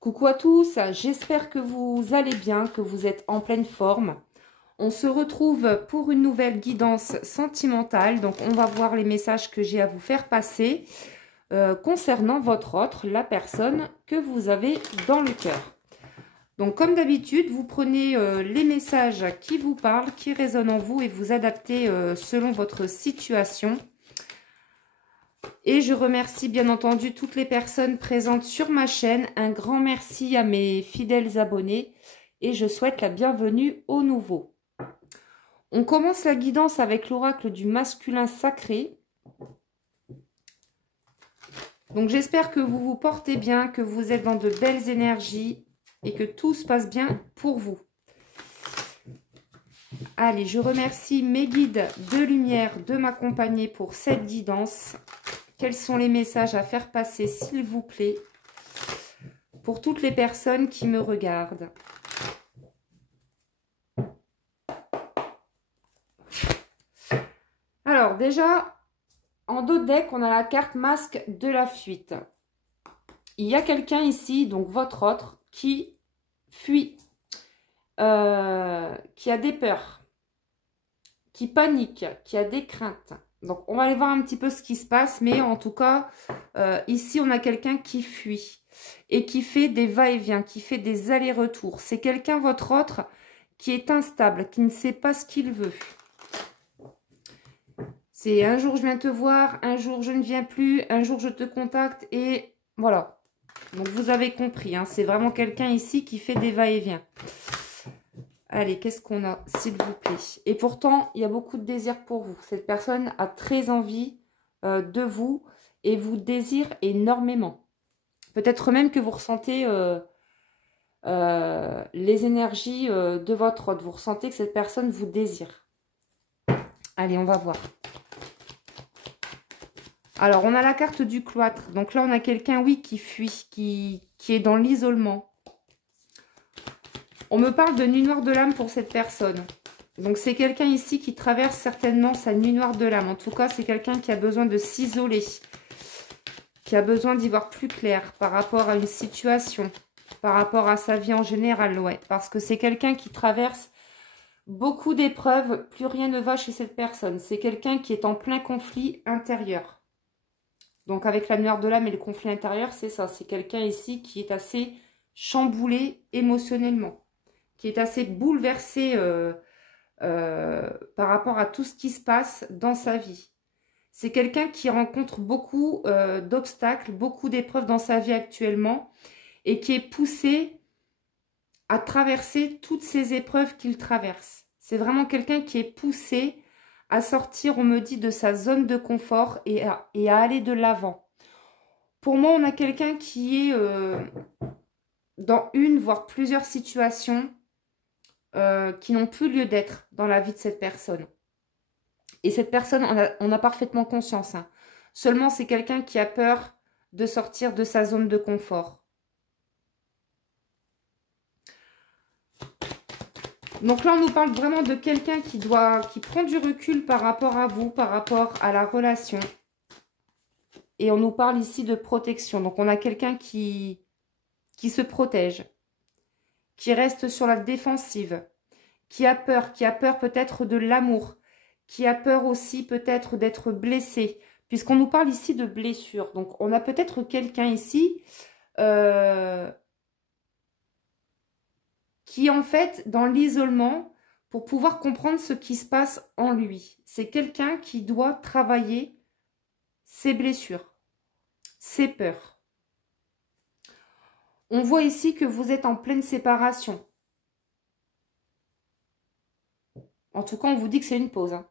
Coucou à tous, j'espère que vous allez bien, que vous êtes en pleine forme. On se retrouve pour une nouvelle guidance sentimentale. Donc, on va voir les messages que j'ai à vous faire passer concernant votre autre, la personne que vous avez dans le cœur. Donc, comme d'habitude, vous prenez les messages qui vous parlent, qui résonnent en vous et vous adaptez selon votre situation. Et je remercie bien entendu toutes les personnes présentes sur ma chaîne. Un grand merci à mes fidèles abonnés et je souhaite la bienvenue aux nouveaux. On commence la guidance avec l'oracle du masculin sacré. Donc j'espère que vous vous portez bien, que vous êtes dans de belles énergies et que tout se passe bien pour vous. Allez, je remercie mes guides de lumière de m'accompagner pour cette guidance. Quels sont les messages à faire passer, s'il vous plaît, pour toutes les personnes qui me regardent? Alors, déjà, en dos de deck, on a la carte masque de la fuite. Il y a quelqu'un ici, donc votre autre, qui fuit, qui a des peurs, qui panique, qui a des craintes. Donc, on va aller voir un petit peu ce qui se passe. Mais en tout cas, ici, on a quelqu'un qui fuit et qui fait des va-et-vient, qui fait des allers-retours. C'est quelqu'un, votre autre, qui est instable, qui ne sait pas ce qu'il veut. C'est un jour, je viens te voir, un jour, je ne viens plus, un jour, je te contacte et voilà. Donc, vous avez compris, hein, c'est vraiment quelqu'un ici qui fait des va-et-vient. Allez, qu'est-ce qu'on a, s'il vous plaît? Et pourtant, il y a beaucoup de désir pour vous. Cette personne a très envie de vous et vous désire énormément. Peut-être même que vous ressentez les énergies de votre autre. Vous ressentez que cette personne vous désire. Allez, on va voir. Alors, on a la carte du cloître. Donc là, on a quelqu'un, oui, qui fuit, qui est dans l'isolement. On me parle de nuit noire de l'âme pour cette personne. Donc, c'est quelqu'un ici qui traverse certainement sa nuit noire de l'âme. En tout cas, c'est quelqu'un qui a besoin de s'isoler, qui a besoin d'y voir plus clair par rapport à une situation, par rapport à sa vie en général, ouais. Parce que c'est quelqu'un qui traverse beaucoup d'épreuves, plus rien ne va chez cette personne. C'est quelqu'un qui est en plein conflit intérieur. Donc, avec la nuit noire de l'âme et le conflit intérieur, c'est ça. C'est quelqu'un ici qui est assez chamboulé émotionnellement, qui est assez bouleversé par rapport à tout ce qui se passe dans sa vie. C'est quelqu'un qui rencontre beaucoup d'obstacles, beaucoup d'épreuves dans sa vie actuellement et qui est poussé à traverser toutes ces épreuves qu'il traverse. C'est vraiment quelqu'un qui est poussé à sortir, on me dit, de sa zone de confort et à aller de l'avant. Pour moi, on a quelqu'un qui est dans une, voire plusieurs situations qui n'ont plus lieu d'être dans la vie de cette personne. Et cette personne, on a parfaitement conscience. Hein. Seulement, c'est quelqu'un qui a peur de sortir de sa zone de confort. Donc là, on nous parle vraiment de quelqu'un qui prend du recul par rapport à vous, par rapport à la relation. Et on nous parle ici de protection. Donc, on a quelqu'un qui se protège, qui reste sur la défensive, qui a peur peut-être de l'amour, qui a peur aussi peut-être d'être blessé, puisqu'on nous parle ici de blessure. Donc, on a peut-être quelqu'un ici qui est en fait dans l'isolement pour pouvoir comprendre ce qui se passe en lui. C'est quelqu'un qui doit travailler ses blessures, ses peurs. On voit ici que vous êtes en pleine séparation. En tout cas, on vous dit que c'est une pause. Hein.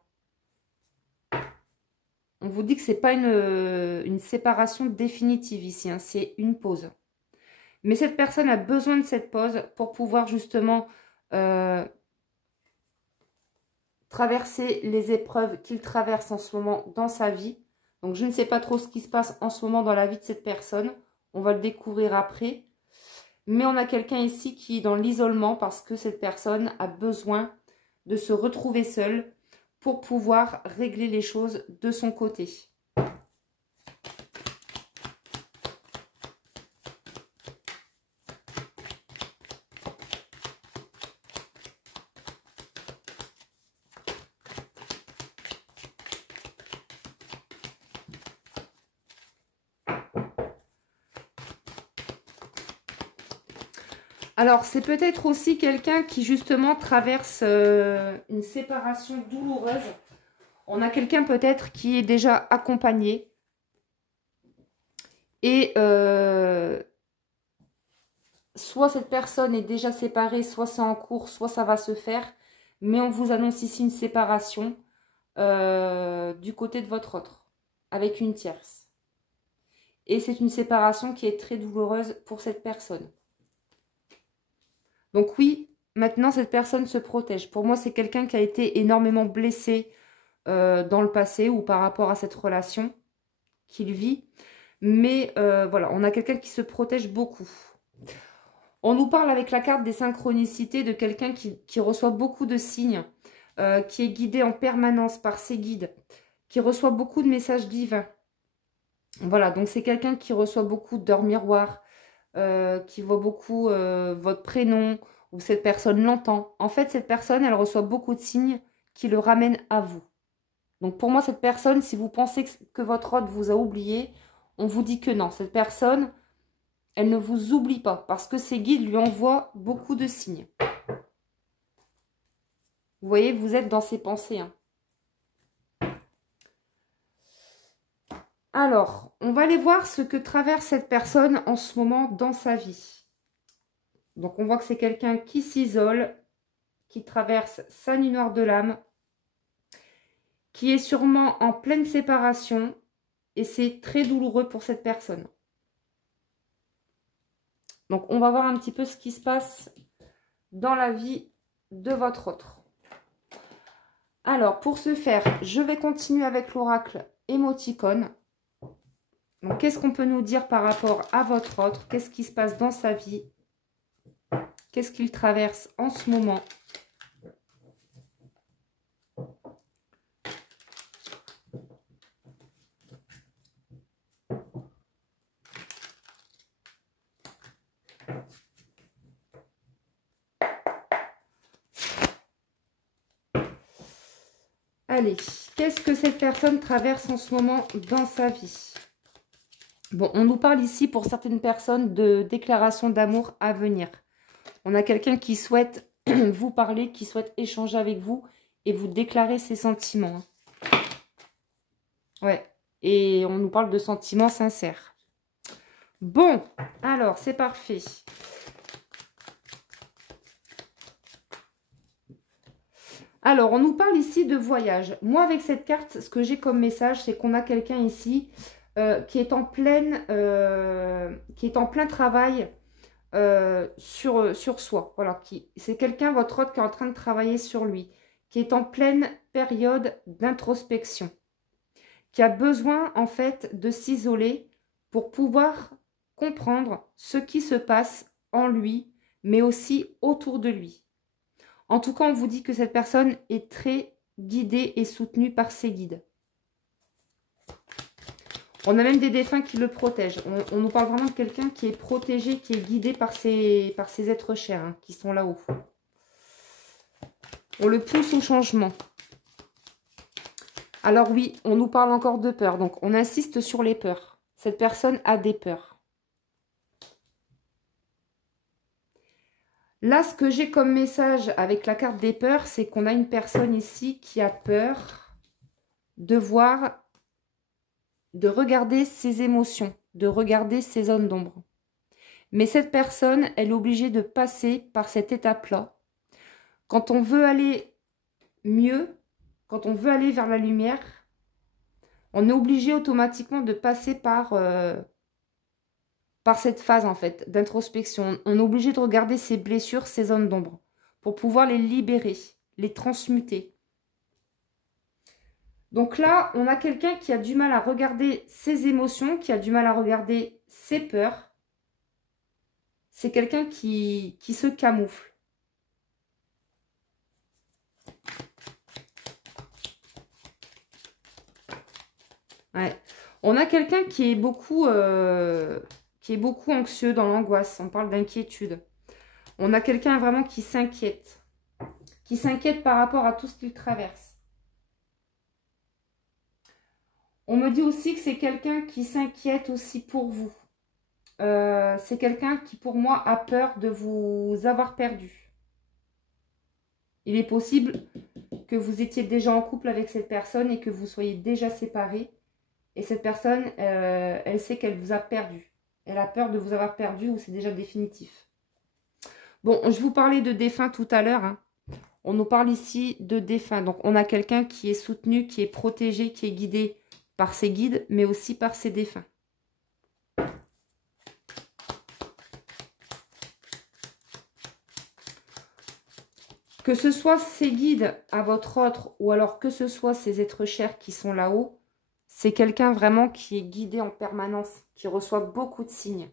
On vous dit que ce n'est pas une séparation définitive ici. Hein. C'est une pause. Mais cette personne a besoin de cette pause pour pouvoir justement traverser les épreuves qu'il traverse en ce moment dans sa vie. Donc, je ne sais pas trop ce qui se passe en ce moment dans la vie de cette personne. On va le découvrir après. Mais on a quelqu'un ici qui est dans l'isolement parce que cette personne a besoin de se retrouver seule pour pouvoir régler les choses de son côté. Alors, c'est peut-être aussi quelqu'un qui, justement, traverse une séparation douloureuse. On a quelqu'un peut-être qui est déjà accompagné. Et soit cette personne est déjà séparée, soit c'est en cours, soit ça va se faire. Mais on vous annonce ici une séparation du côté de votre autre, avec une tierce. Et c'est une séparation qui est très douloureuse pour cette personne. Donc oui, maintenant cette personne se protège. Pour moi, c'est quelqu'un qui a été énormément blessé dans le passé ou par rapport à cette relation qu'il vit. Mais voilà, on a quelqu'un qui se protège beaucoup. On nous parle avec la carte des synchronicités de quelqu'un qui reçoit beaucoup de signes, qui est guidé en permanence par ses guides, qui reçoit beaucoup de messages divins. Voilà, donc c'est quelqu'un qui reçoit beaucoup d'heures miroirs, qui voit beaucoup votre prénom, ou cette personne l'entend. En fait, cette personne, elle reçoit beaucoup de signes qui le ramènent à vous. Donc pour moi, cette personne, si vous pensez que votre hôte vous a oublié, on vous dit que non. Cette personne, elle ne vous oublie pas parce que ses guides lui envoient beaucoup de signes. Vous voyez, vous êtes dans ses pensées. Hein. Alors, on va aller voir ce que traverse cette personne en ce moment dans sa vie. Donc, on voit que c'est quelqu'un qui s'isole, qui traverse sa nuit noire de l'âme, qui est sûrement en pleine séparation et c'est très douloureux pour cette personne. Donc, on va voir un petit peu ce qui se passe dans la vie de votre autre. Alors, pour ce faire, je vais continuer avec l'oracle émoticône. Donc, qu'est-ce qu'on peut nous dire par rapport à votre autre? Qu'est-ce qui se passe dans sa vie? Qu'est-ce qu'il traverse en ce moment? Allez, qu'est-ce que cette personne traverse en ce moment dans sa vie? Bon, on nous parle ici pour certaines personnes de déclaration d'amour à venir. On a quelqu'un qui souhaite vous parler, qui souhaite échanger avec vous et vous déclarer ses sentiments. Ouais, et on nous parle de sentiments sincères. Bon, alors, c'est parfait. Alors, on nous parle ici de voyage. Moi, avec cette carte, ce que j'ai comme message, c'est qu'on a quelqu'un ici qui est en plein travail sur soi. Voilà, c'est quelqu'un, votre autre, qui est en train de travailler sur lui, qui est en pleine période d'introspection, qui a besoin, en fait, de s'isoler pour pouvoir comprendre ce qui se passe en lui, mais aussi autour de lui. En tout cas, on vous dit que cette personne est très guidée et soutenue par ses guides. On a même des défunts qui le protègent. On nous parle vraiment de quelqu'un qui est protégé, qui est guidé par ses êtres chers, hein, qui sont là-haut. On le pousse au changement. Alors oui, on nous parle encore de peur. Donc, on insiste sur les peurs. Cette personne a des peurs. Là, ce que j'ai comme message avec la carte des peurs, c'est qu'on a une personne ici qui a peur de voir, de regarder ses émotions, de regarder ses zones d'ombre. Mais cette personne, elle est obligée de passer par cette étape-là. Quand on veut aller mieux, quand on veut aller vers la lumière, on est obligé automatiquement de passer par cette phase en fait d'introspection. On est obligé de regarder ses blessures, ses zones d'ombre pour pouvoir les libérer, les transmuter. Donc là, on a quelqu'un qui a du mal à regarder ses émotions, qui a du mal à regarder ses peurs. C'est quelqu'un qui se camoufle. Ouais. On a quelqu'un qui est beaucoup anxieux dans l'angoisse. On parle d'inquiétude. On a quelqu'un vraiment qui s'inquiète. Qui s'inquiète par rapport à tout ce qu'il traverse. On me dit aussi que c'est quelqu'un qui s'inquiète aussi pour vous. c'est quelqu'un qui, pour moi, a peur de vous avoir perdu. Il est possible que vous étiez déjà en couple avec cette personne et que vous soyez déjà séparés. Et cette personne, elle sait qu'elle vous a perdu. Elle a peur de vous avoir perdu ou c'est déjà définitif. Bon, je vous parlais de défunt tout à l'heure, hein. On nous parle ici de défunt. Donc, on a quelqu'un qui est soutenu, qui est protégé, qui est guidé par ses guides, mais aussi par ses défunts. Que ce soit ses guides à votre autre ou alors que ce soit ces êtres chers qui sont là-haut, c'est quelqu'un vraiment qui est guidé en permanence, qui reçoit beaucoup de signes.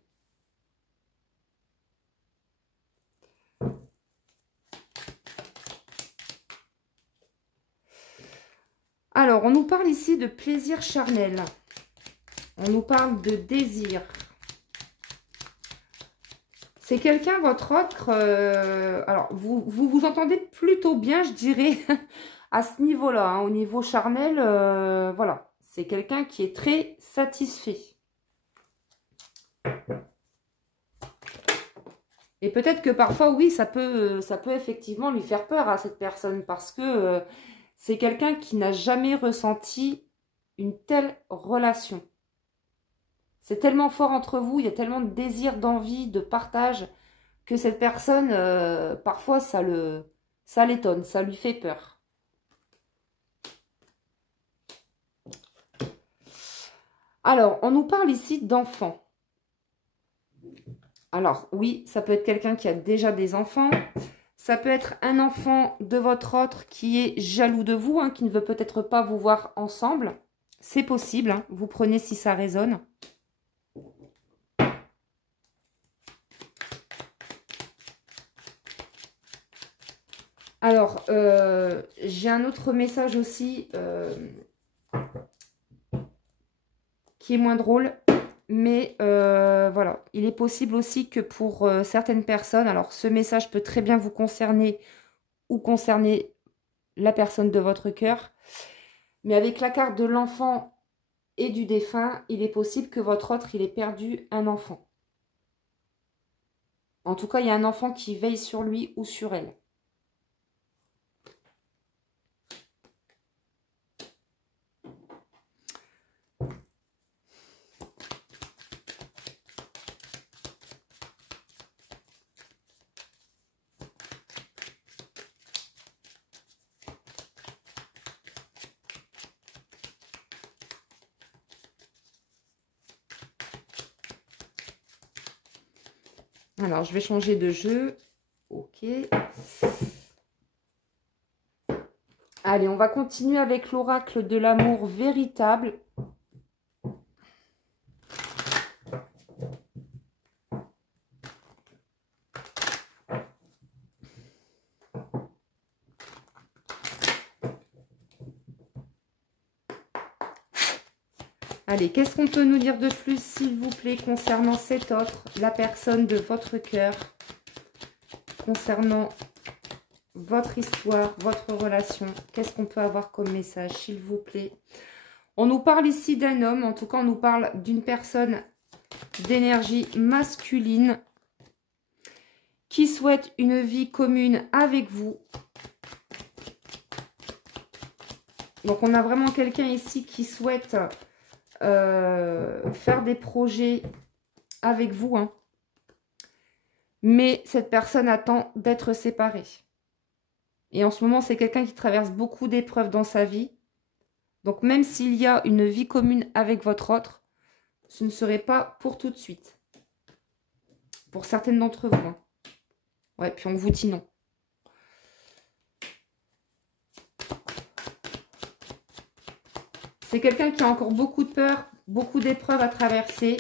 Alors, on nous parle ici de plaisir charnel. On nous parle de désir. C'est quelqu'un, votre autre, alors vous entendez plutôt bien, je dirais, à ce niveau-là, hein, au niveau charnel, voilà. C'est quelqu'un qui est très satisfait. Et peut-être que parfois, oui, ça peut effectivement lui faire peur à cette personne parce que c'est quelqu'un qui n'a jamais ressenti une telle relation. C'est tellement fort entre vous, il y a tellement de désir, d'envie, de partage, que cette personne, parfois, ça l'étonne, ça lui fait peur. Alors, on nous parle ici d'enfants. Alors, oui, ça peut être quelqu'un qui a déjà des enfants. Ça peut être un enfant de votre autre qui est jaloux de vous, hein, qui ne veut peut-être pas vous voir ensemble. C'est possible, hein, vous prenez si ça résonne. Alors, j'ai un autre message aussi qui est moins drôle. Mais voilà, il est possible aussi que pour certaines personnes, alors ce message peut très bien vous concerner ou concerner la personne de votre cœur. Mais avec la carte de l'enfant et du défunt, il est possible que votre autre, il ait perdu un enfant. En tout cas, il y a un enfant qui veille sur lui ou sur elle. Alors, je vais changer de jeu. Ok. Allez, on va continuer avec l'oracle de l'amour véritable. Allez, qu'est-ce qu'on peut nous dire de plus, s'il vous plaît, concernant cet autre, la personne de votre cœur, concernant votre histoire, votre relation? Qu'est-ce qu'on peut avoir comme message, s'il vous plaît? On nous parle ici d'un homme, en tout cas, on nous parle d'une personne d'énergie masculine qui souhaite une vie commune avec vous. Donc, on a vraiment quelqu'un ici qui souhaite faire des projets avec vous, hein. Mais cette personne attend d'être séparée. Et en ce moment, c'est quelqu'un qui traverse beaucoup d'épreuves dans sa vie. Donc, même s'il y a une vie commune avec votre autre, ce ne serait pas pour tout de suite. Pour certaines d'entre vous, hein. Ouais, puis on vous dit non. C'est quelqu'un qui a encore beaucoup de peur, beaucoup d'épreuves à traverser.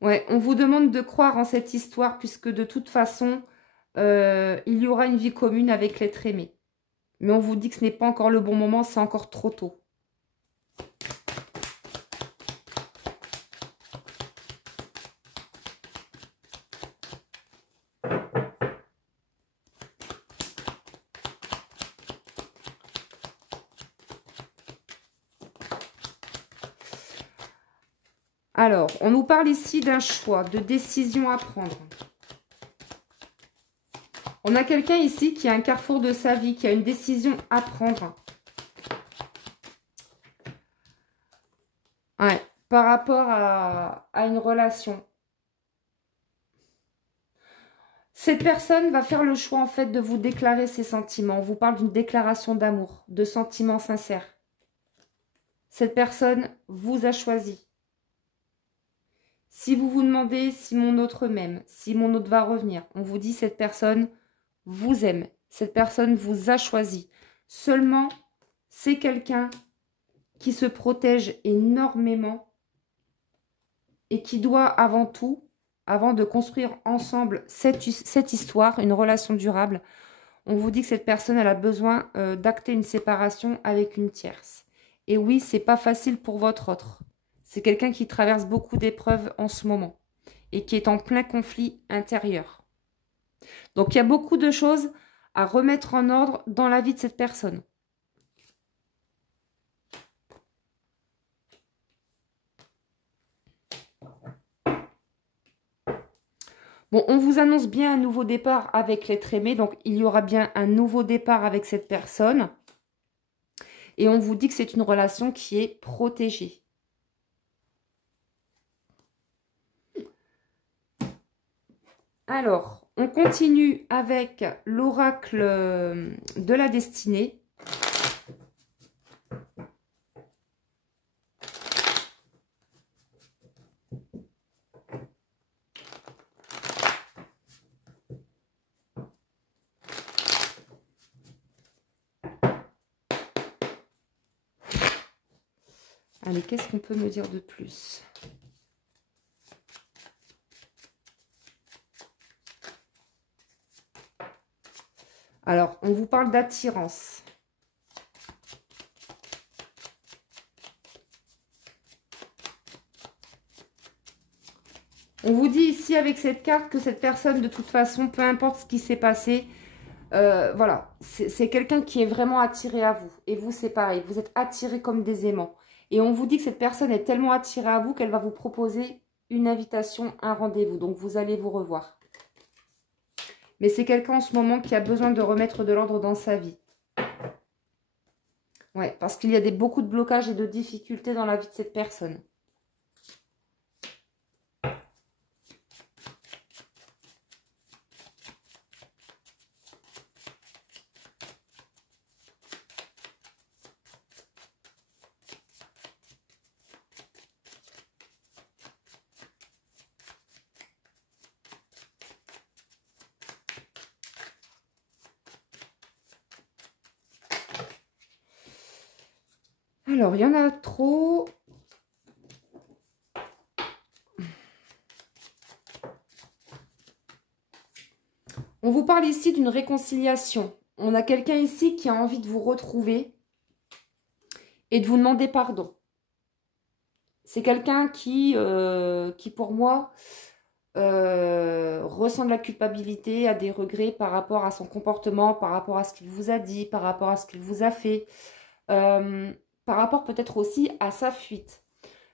Ouais, on vous demande de croire en cette histoire puisque de toute façon, il y aura une vie commune avec l'être aimé. Mais on vous dit que ce n'est pas encore le bon moment, c'est encore trop tôt. Alors, on nous parle ici d'un choix, de décision à prendre. On a quelqu'un ici qui a un carrefour de sa vie, qui a une décision à prendre. Ouais, par rapport à une relation. Cette personne va faire le choix, en fait, de vous déclarer ses sentiments. On vous parle d'une déclaration d'amour, de sentiments sincères. Cette personne vous a choisi. Si vous vous demandez si mon autre m'aime, si mon autre va revenir, on vous dit cette personne vous aime. Cette personne vous a choisi. Seulement, c'est quelqu'un qui se protège énormément et qui doit avant tout, avant de construire ensemble cette histoire, une relation durable, on vous dit que cette personne elle a besoin d'acter une séparation avec une tierce. Et oui, c'est pas facile pour votre autre. C'est quelqu'un qui traverse beaucoup d'épreuves en ce moment et qui est en plein conflit intérieur. Donc, il y a beaucoup de choses à remettre en ordre dans la vie de cette personne. Bon, on vous annonce bien un nouveau départ avec l'être aimé. Donc, il y aura bien un nouveau départ avec cette personne. Et on vous dit que c'est une relation qui est protégée. Alors, on continue avec l'oracle de la destinée. Allez, qu'est-ce qu'on peut me dire de plus ? Alors, on vous parle d'attirance. On vous dit ici avec cette carte que cette personne, de toute façon, peu importe ce qui s'est passé, voilà, c'est quelqu'un qui est vraiment attiré à vous. Et vous, c'est pareil, vous êtes attirés comme des aimants. Et on vous dit que cette personne est tellement attirée à vous qu'elle va vous proposer une invitation, un rendez-vous. Donc, vous allez vous revoir. Mais c'est quelqu'un en ce moment qui a besoin de remettre de l'ordre dans sa vie. Ouais, parce qu'il y a beaucoup de blocages et de difficultés dans la vie de cette personne. Alors, il y en a trop. On vous parle ici d'une réconciliation. On a quelqu'un ici qui a envie de vous retrouver et de vous demander pardon. C'est quelqu'un qui, pour moi, ressent de la culpabilité, a des regrets par rapport à son comportement, par rapport à ce qu'il vous a dit, par rapport à ce qu'il vous a fait. Par rapport peut-être aussi à sa fuite.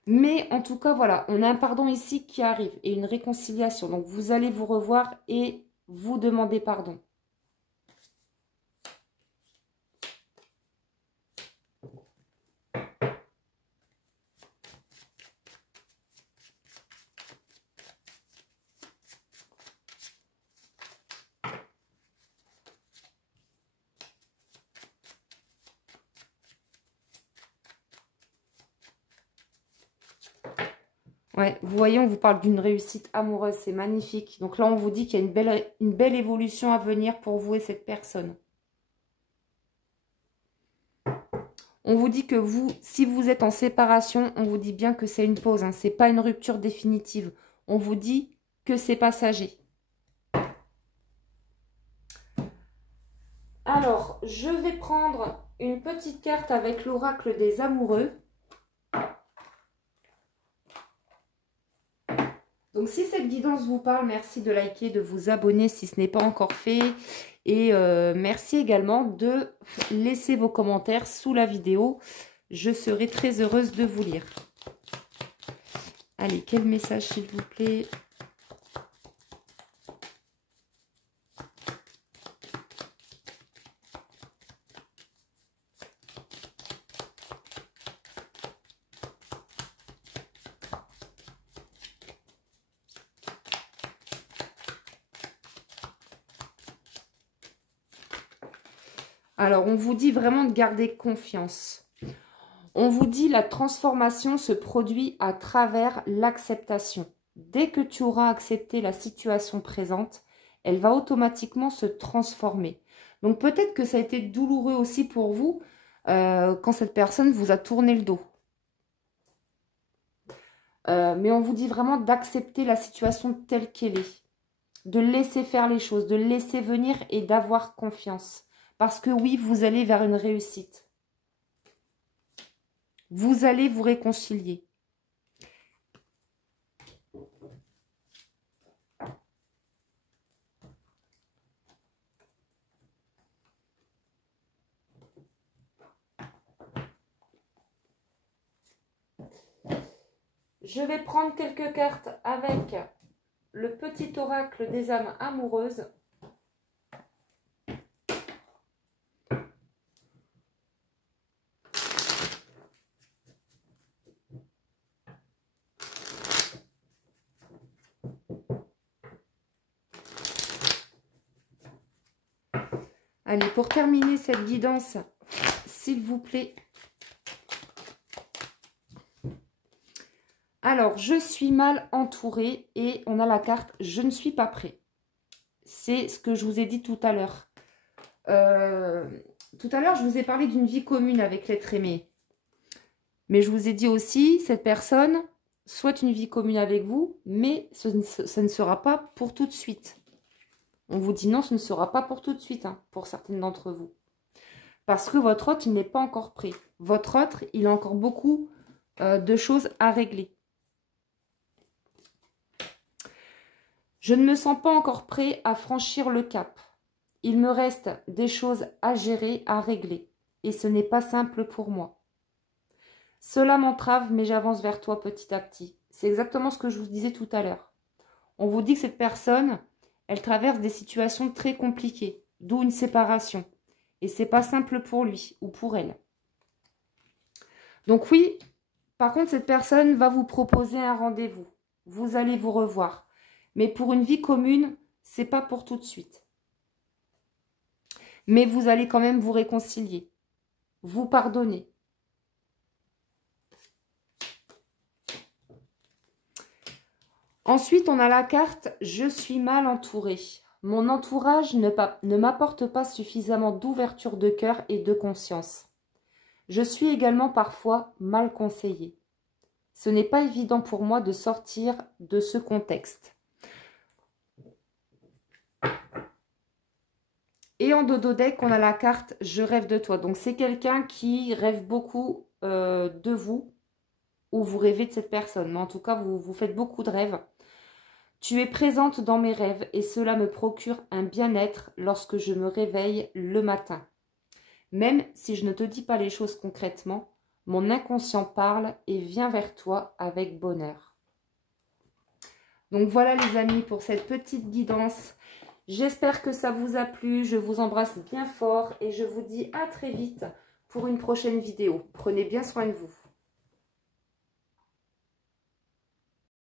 Mais en tout cas, voilà, on a un pardon ici qui arrive et une réconciliation. Donc, vous allez vous revoir et vous demander pardon. Ouais, vous voyez, on vous parle d'une réussite amoureuse, c'est magnifique. Donc là, on vous dit qu'il y a une belle évolution à venir pour vous et cette personne. On vous dit que vous, si vous êtes en séparation, on vous dit bien que c'est une pause, hein, c'est pas une rupture définitive. On vous dit que c'est passager. Alors, je vais prendre une petite carte avec l'oracle des amoureux. Donc, si cette guidance vous parle, merci de liker, de vous abonner si ce n'est pas encore fait. Et merci également de laisser vos commentaires sous la vidéo. Je serai très heureuse de vous lire. Allez, quel message s'il vous plaît? Alors, on vous dit vraiment de garder confiance. On vous dit la transformation se produit à travers l'acceptation. Dès que tu auras accepté la situation présente, elle va automatiquement se transformer. Donc, peut-être que ça a été douloureux aussi pour vous quand cette personne vous a tourné le dos. Mais on vous dit vraiment d'accepter la situation telle qu'elle est. De laisser faire les choses, de laisser venir et d'avoir confiance. Parce que oui, vous allez vers une réussite. Vous allez vous réconcilier. Je vais prendre quelques cartes avec le petit oracle des âmes amoureuses. Allez, pour terminer cette guidance, s'il vous plaît. Alors, je suis mal entourée et on a la carte « Je ne suis pas prêt ». C'est ce que je vous ai dit tout à l'heure. Tout à l'heure, je vous ai parlé d'une vie commune avec l'être aimé. Mais je vous ai dit aussi, cette personne souhaite une vie commune avec vous, mais ce ne sera pas pour tout de suite. On vous dit non, ce ne sera pas pour tout de suite, hein, pour certaines d'entre vous. Parce que votre autre, il n'est pas encore prêt. Votre autre, il a encore beaucoup de choses à régler. Je ne me sens pas encore prêt à franchir le cap. Il me reste des choses à gérer, à régler. Et ce n'est pas simple pour moi. Cela m'entrave, mais j'avance vers toi petit à petit. C'est exactement ce que je vous disais tout à l'heure. On vous dit que cette personne, elle traverse des situations très compliquées, d'où une séparation. Et c'est pas simple pour lui ou pour elle. Donc oui, par contre, cette personne va vous proposer un rendez-vous. Vous allez vous revoir. Mais pour une vie commune, c'est pas pour tout de suite. Mais vous allez quand même vous réconcilier. Vous pardonner. Ensuite, on a la carte « Je suis mal entourée ». Mon entourage ne m'apporte pas suffisamment d'ouverture de cœur et de conscience. Je suis également parfois mal conseillée. Ce n'est pas évident pour moi de sortir de ce contexte. Et en dodo deck, on a la carte « Je rêve de toi ». Donc, c'est quelqu'un qui rêve beaucoup de vous ou vous rêvez de cette personne. Mais en tout cas, vous faites beaucoup de rêves. Tu es présente dans mes rêves et cela me procure un bien-être lorsque je me réveille le matin. Même si je ne te dis pas les choses concrètement, mon inconscient parle et vient vers toi avec bonheur. Donc voilà les amis pour cette petite guidance. J'espère que ça vous a plu. Je vous embrasse bien fort et je vous dis à très vite pour une prochaine vidéo. Prenez bien soin de vous.